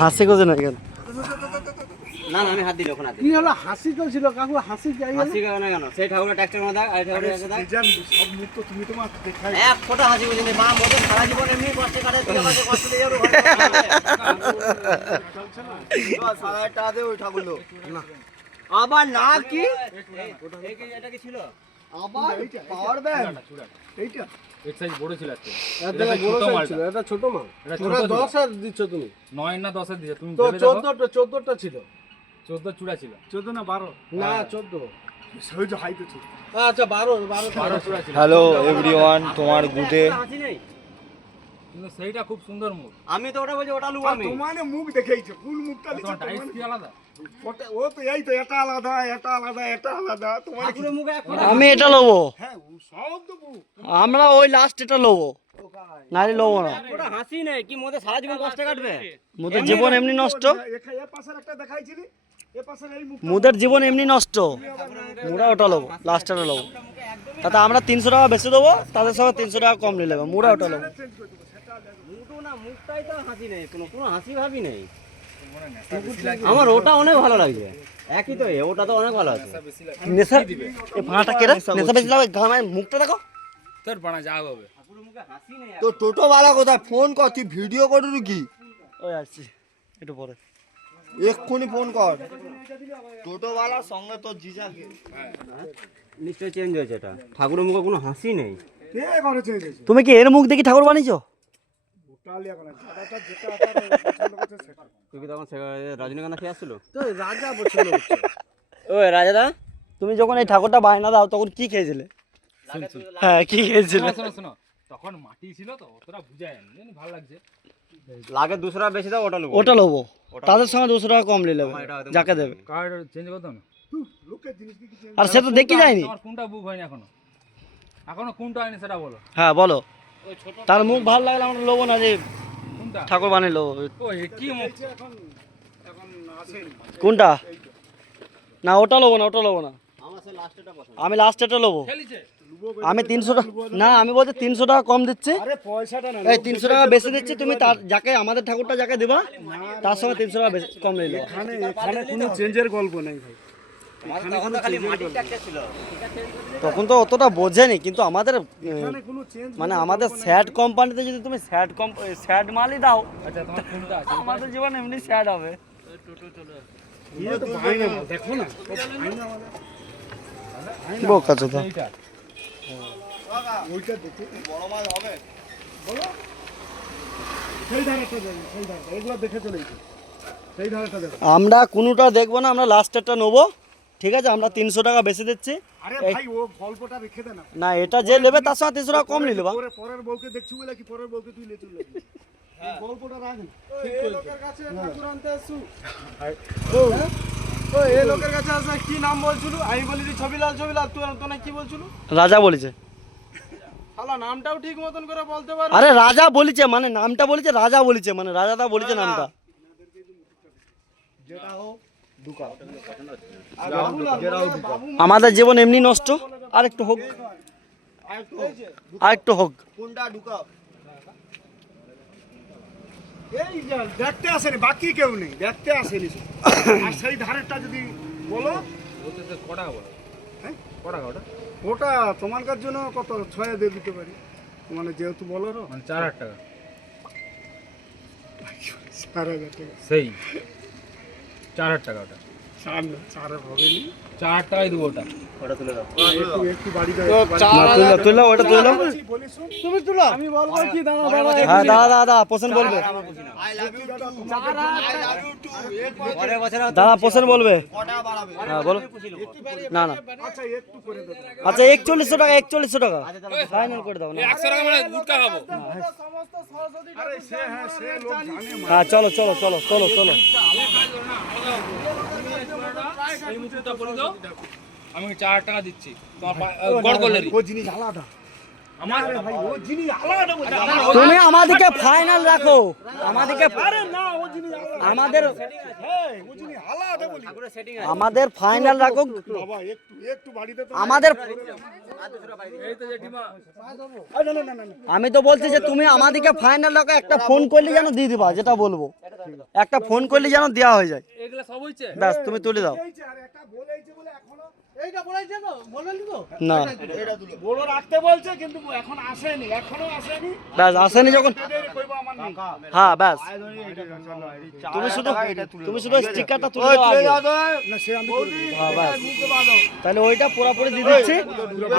হাসি করছে না কেন? না না আমি হাত দিলে ওখানে কি হলো? হাসি চলছিল কাকু, হাসি যাই হলো। হাসি কেন কেন? সেই ঠাকুরের ট্যাক্সের মধ্যে আর ঠাকুরের কাছে দাও। জান সব মুখ তো তুমি তোমার দেখাই। এক ফোঁটা হাসি বুঝিনি মা মোদের সারা জীবন এমনি কষ্টে কাটে তুই আমাকে কষ্ট দিয়ে যাবো সারা টাকা দে ওই ঠাকুর লোক না আবার না কি এটা কি ছিল আবার পাওয়ার ব্যাংক এইটা এক সাইজ বড় ছিল একটা। এটা বড় সাইজ ছিল, এটা ছোট মাল। তোরা 10 আর দিচ্ছ তুমি। 9 না 10 এর দিছো তুমি তো ভেবে দেখো। 14টা ছিল। 14 চূড়া ছিল। 14 না 12? না 14। সহজ হাইতে ছিল। আচ্ছা 12 চূড়া ছিল। হ্যালো এভরিওয়ান, তোমার গুডে। হাসি নেই কিন্তু সেইটা খুব সুন্দর মুখ। আমি তো ওটা বলছি ওটা লুব আমি তোমার মুখ দেখাইছো, ফুল মুখটা তোমার দিছো। ডাইস কি আলাদা? ও তো এই তো এটা আলাদা, এটা আলাদা, এটা আলাদা। তোমার ঠাকুরের মুখে এক ফোঁটা আমি এটা লবো, হ্যাঁ সব তো মুখ। আমরা ওই লাস্ট এটা লবো, নাহলে লবো না। ওটা হাসি নেই কি মোদের সারা জীবন কষ্টে কাটবে মোদের জীবন এমনি নষ্ট, এ পাশের একটা দেখাইছিলি, এ পাশের এই মুখ। মোদের জীবন এমনি নষ্ট। মোরা ওটা লবো, লাস্টটা লবো। তাতে আমরা 300 টাকা বেশি দেবো, তাদের সঙ্গে 300 টাকা কম নিয়ে নেবে। মোরা ওটা লবো। মুটো না মুখটাই তো হাসি নেই কোনো হাসি ভাবি নেই আমার ওটা অনেক ভালো লাগছে একই তো ওটা তো অনেক ভালো আছে নেশা এই ভাঁটা কেটে নেশা বেশি লাগবে। ঘামায় মুখটা দেখো। তোর বানা যা হবে। ঠাকুরের মুখে হাসি নেই তো টোটো বালা কোথায়? ফোন কর, তুই ভিডিও করবি কি? ওই আসছি একটু পরে। এক্ষুনি ফোন কর টোটো বালার সঙ্গে তোর জিজাকে। নিশ্চয়ই চেঞ্জ হয়েছে এটা ঠাকুরের মুখে কোনো হাসি নেই কে করে চেঞ্জ হয়েছে? তুমি কি এর মুখ দেখি ঠাকুর বানিয়েছো? ওটালিয়া করে যেটা যেটা পছন্দ করছে সেটা। তুই কি তখন রজনীগন্ধা খেয়ে আসছিল তো রাজা পছন্দ করছে। ওই রাজাদা তুমি যখন এই ঠাকুরটা বায়না দাও তখন কি খেয়েছিলে? হ্যাঁ কি খেয়েছিলে? শোনো শোনো তখন মাটি ছিল তো অতটা বুঝায় না, জানি ভালো লাগছে। লাগে 200 টাকা বেশি দাও ওটা নেবো ওটা লবো, তাদের সঙ্গে 200 টাকা কম নিয়ে নেবে যাকে দেবে। কার্ড চেঞ্জ করতে না। লোকের জিনিস কি চেঞ্জ? আর সে তো দেখি যায়নি। তোমার কোনটা বুক হয়নি এখনো? এখনো কোনটা হয়নি সেটা বলো। হ্যাঁ বলো, তার মুখ ভালো লাগলে আমরা লোবো না যে কোনটা? ঠাকুর বানিয়ে লোবো। ও এ কি মুখ? এখন আসেনি। কোনটা? না ওটা লোবো না, ওটা লোবো না। আমার সেই লাস্টেরটা পছন্দ আমি লাস্টেরটা লোবো। খেলিছে? আমি 300 টাকা না, আমি বলছি 300 টাকা কম দিচ্ছি। আরে পয়সাটা না। এই 300 টাকা বেশি দিচ্ছি, তুমি তার যাকে আমাদের ঠাকুরটা যাকে দেবা তার সঙ্গে 300 টাকা বেশি কম নিয়ে নেবো। এখানে কোনো চেঞ্জের গল্প নেই ভাই। তখন তো খালি মাটির ট্যাক্সে ছিল তখন তো অতটা বোঝেনি, কিন্তু আমাদের এখানে কোনো চেঞ্জ মানে আমাদের স্যাড কোম্পানিতে যদি তুমি স্যাড মালই দাও, আচ্ছা তোমার কোনটা আছে? আমাদের জীবন এমনি স্যাড হবে। ইয়ে তো ভাই না, দেখো না বোকা চোদা। এইটা ওইটা দেখে বড় মাছ হবে? সেই ধারেটা দেখো, সেই ধারেটা এগুলো দেখে চলে গেছে। সেই ধারেটা দেখো। আমরা কোনোটা দেখবো না, আমরা লাস্টেরটা নেবো। ঠিক আছে, আমরা 300 টাকা বেশি দিচ্ছি। আরে ভাই ও গল্পটা রেখে দে না। না এটা যে নেবে তার সঙ্গে 300 টাকা কম নিয়ে নেবা। পরের বউকে দেখছি বলে কি পরের বউকে তুই লে চলে যাবি। গল্পটা রাখ না। ঠিক এই লোকের কাছে ঠাকুর আনতে আসু। ও এই লোকের কাছে আসা কি নাম বলছিল? আমি বলি যে ছবিলাল তুই তো না কি বলছিল? রাজা বলেছে। শালা নামটাও ঠিক মতন করে বলতে পারো। আরে রাজা বলেছে, মানে নামটা বলেছে রাজা বলেছে, মানে রাজাদা বলেছে নামটা। যেটা হোক আমাদের জীবন এমনি নষ্ট, আর একটু হোক, আর একটু হোক। কোনটা ঢুকাও? এই যা দেখতে আসেনি, বাকি কেউ নেই, দেখতে আসেনি শুধু। আর সেই ধারেরটা যদি বলো ওতে তো কটা বলো? হ্যাঁ? কটা ওটা? ওটা তোমার কার জন্য কত 6 দিয়ে দিতে পারি, মানে যেহেতু বলো রো মানে 4000 টাকা 4,000 টাকা। সেই 4000 টাকা ওটা। 4 হবে নি। 4000 টাকাই দেবো ওটা। একটু বাড়ি দাও। তুলো ওটা তুলো। তুমি তুলো, আমি বলবো কি দাঁড়া দাঁড়া। হ্যাঁ দাদা পোষণ বলবে, I love you too, I love you too. পরের বছর দাদা পোষণ বলবে। কটা বাড়াবে? হ্যাঁ বলো। না না আচ্ছা একটু করে দেবো। আচ্ছা 4100 টাকা, 4100 টাকা ফাইনাল করে দাও না। 100 টাকা মানে গুটকা খাবো। আরে সে হ্যাঁ সে লোক জানে। হ্যাঁ চলো চলো চলো চলো চলো। এই মুখটা বলে দাও, আমি 4000 টাকা দিচ্ছি তোমার গড় করলে ও জিনিস আলাদা। আমার ভাই ও জিনিস আলাদা বলছে। তুমি আমাদেরকে ফাইনাল রাখো, আমাদেরকে আরে না ও জিনিস আলাদা। আমাদের হ্যাঁ ও জিনিস আলাদা বলি। ঠাকুরের সেটিং আমাদের ফাইনাল রাখো। বাবা একটু বাড়িতে তো আমাদের এই তো জেঠিমা না না না না না। আমি তো বলছি যে তুমি আমাদেরকে ফাইনাল রাখো, একটা ফোন করলে যেন দিয়ে দিবা, যেটা বলবো। একটা ফোন করলে যেন দেওয়া হয়ে যায়, এগুলা সব হইছে ব্যাস তুমি তুলে দাও। বলেছে, আর একটা বলেছে বলে এখনো এইটা বলেছে তো বললেন তো না বড় রাখতে বলছে কিন্তু এখন আসেনি, এখনো আসেনি। ব্যাস আসেনি যখন, দেরি কইবো আমার নেই। হ্যাঁ ব্যাস তুমি শুধু এটা তুলে তুমি শুধু স্টিকারটা তুলে ওই দাও তুলে আগে। দাও তো। না সে আমি করে দিই। হ্যাঁ ব্যাস তাহলে ওইটা পুরোপুরি দিয়ে দিচ্ছি।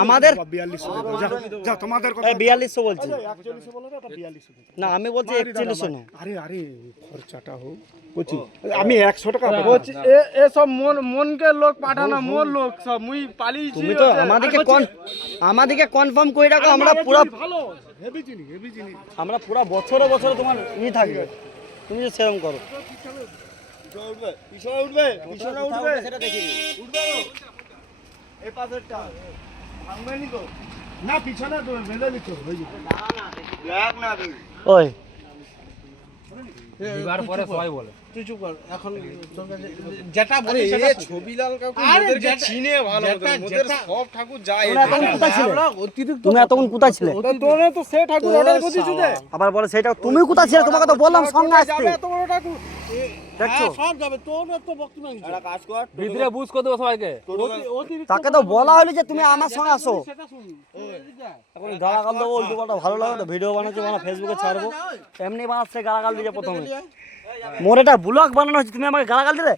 আমাদের 4200 দেবো। যা যা তোমাদের কথা 4200 বলছি, 4100 বলো না, ওটা 4200 দেবো। না আমি বলছি 4100 না। আরে আরে খরচাটা হোক বলছি, আমি 100 টাকা বলছি। এসব মনকে লোক পাঠানো, মন লোক সব মুই পালিয়েছি। তুমি তো আমাদেরকে কনফার্ম করে রাখো, আমরা পুরো ভালো হেভি জিনিস। আমরা পুরো বছরে বছরে তোমার থাকবে, তুমি যে সেরকম করো। পিছনে উঠবে পিছনে উঠবে সেটা দেখি উঠবে এই পাশেরটা ভাঙবেনি তো না পিছনে তো বেঁধে দিচ্ছ হয়ে যাবে। দেখ না তুই ওই দিবার পরে সবাই বলে তুই চুপ কর এখন তোর কাছে যেটা বলি সেটা ছবিলাল কাকু ওদেরকে চিনে ভালো ওদের সব ঠাকুর যায়। তুমি এতক্ষণ কোথায় ছিলে? তোরে তো সে ঠাকুর অর্ডার করে দিছু দে আবার বলে সেটা তুমি কোথায় ছিলে? তোমাকে তো বললাম সঙ্গে আসতে, যাবে এত বড় ঠাকুর দেখছো? সব যাবে তোর তো বক্তব্য নাই। একটা কাজ কর ভিতরে বুঝ করে দেবো সবাইকে। তাকে তো বলা হলো যে তুমি আমার সঙ্গে আসো। সেটা শুনি এখন গালাগাল দেবো, উল্টো পাল্টা ভালো লাগে তো, ভিডিও বানাচ্ছি বানা ফেসবুকে ছাড়বো, এমনি বানাচ্ছে গালাগাল দিয়ে প্রথমে। মোর এটা ব্লগ বানানো হচ্ছে, তুমি আমাকে গালাগাল দিলে?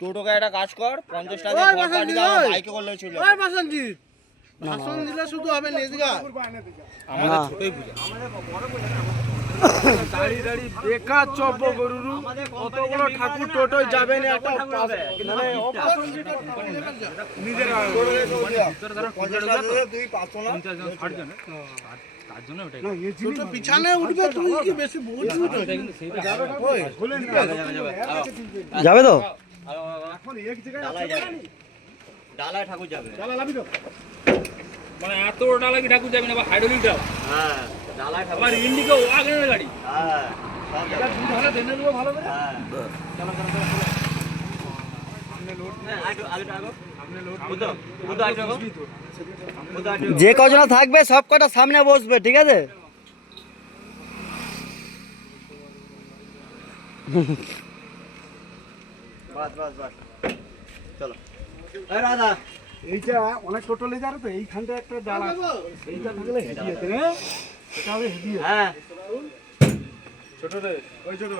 টোটোকে একটা কাজ কর 50 টাকা দিয়ে ঘর পাঠিয়ে দাও বাইকে করলে চলে ওই বাসনজিৎ ভাষণ দিলে শুধু হবে নেজগা না দাড়ি দাড়ি বেকার চব্য গরুরু অত বড় ঠাকুর টোটোয় যাবে না একটা মানে অপছন্দিত নিজের ভিতরে ধরো 50 টাকা দিয়ে তুই 500 না 50 জন 60 জন তার জন্য ওটাই টোটো পিছনে উঠবে তুমি কি বেশি বুঝবি তো কিন্তু সেইটা যাবে তো? এখন এক জায়গায় ডালায় ঠাকুর যাবে চালা লাবি তো মানে এত ডালা কি ঠাকুর যাবে না, বা হাইড্রোলিক ডালা, হ্যাঁ ডালায় ঠাকুর আবার ইন্ডিকা ওয়াগনের গাড়ি। হ্যাঁ সব যাবে ভালো দেনে দেবো ভালো করে হ্যাঁ আগে আগো সামনে লোড বুঝো বুঝো আগে আগো বুঝো আগে যে কজন থাকবে সব কটা সামনে বসবে, ঠিক আছে? বাস বাস বাস চলো এই রাধা এইটা অনেক টোটো লে যাবে তো এইখানটা একটা ডালা এইটা থাকলে হেভি আছে রে এটা হবে হেভি হ্যাঁ ছোট রে ওই ছোট